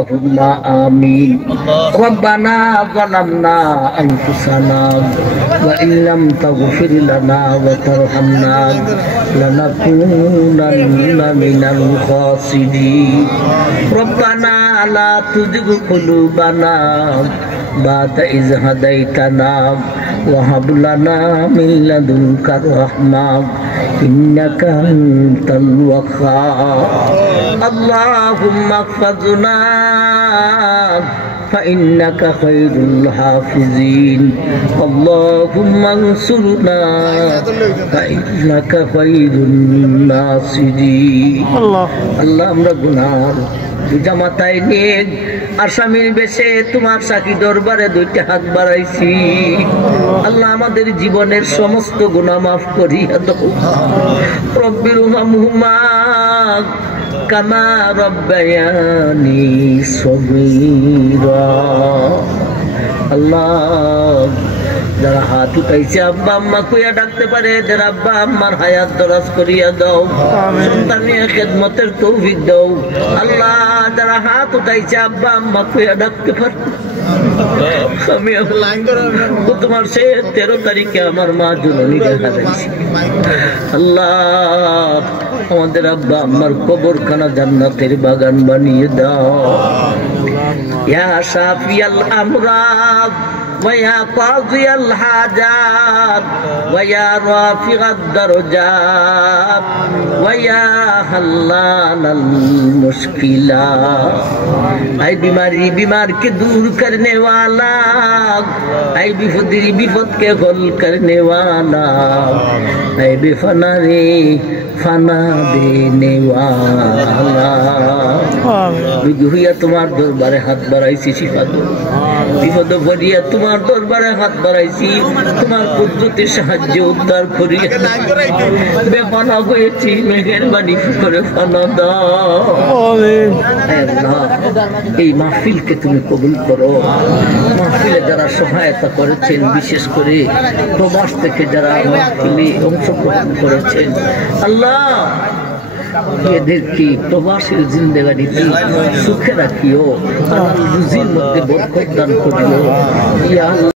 اللهم آمين ربنا ظلمنا أنفسنا وإن لم تغفر لنا وترحمنا لنكونن من الخاسرين ربنا لا تزغ قلوبنا بعد إذ هديتنا وهب لنا من لدنك رحمة إنك أنت الوهاب اللهم احفظنا فإنك خير الحافظين اللهم انصرنا فإنك خير الناصرين الله আমরা গুনাহ জামাতাই নিয়ে আসামির বেশে তোমার সাকি দরবারে দুইটা হাত বাড়াইছি আল্লাহ আমাদের জীবনের সমস্ত গুনাহ মাফ করিয়া দাও রব্বিরহামহুমা কামা রব্বায়ানি সগীরা আল্লাহ যারা হাত উঠাইছে আব্বা আম্মা কইয়া ডাকতে পারে যারা আব্বা আম্মার হায়াত দরাজ করিয়া দাও সন্তানের খেদমতের তৌফিক দাও আল্লাহ যারা হাত উঠাইছে আব্বা আম্মা কইয়া ডাকতে পারে আমি তোমার সে 13 তারিখে আমার মা জননী দেখা যাচ্ছে আল্লাহ আমাদের আব্বা আম্মার কবরখানা জান্নাতের বাগান বানিয়ে দাও ইয়া শাফিয়াল আমরাদ ويا قاضي الحاجات ويا رافع الدرجات ويا حلال المشكلات اے بیمار کے دور کرنے والا اے विपद के हल करने वाला اے फना देने वाला তোমার দরবারে হাত বাড়াইছি শিফা দাও বিপদ পড়িয়া তোমার দরবারে হাত বাড়াইছি তোমার কুদরতের সাহায্যে উদ্ধার করিয়া বেপনা হয়েছি মেহেরবানি করে ফানা দাও আল্লাহ এই মাহফিলকে তুমি কবুল করো মাহফিলে যারা সহায়তা করেছেন বিশেষ করে প্রবাস থেকে যারা মাহফিলে অংশগ্রহণ করেছেন আল্লাহ এদেরকে প্রবাসের জিন্দেগানিতে সুখে রাখিও আর রুজির মধ্যে বরকত দান করিও ইয়া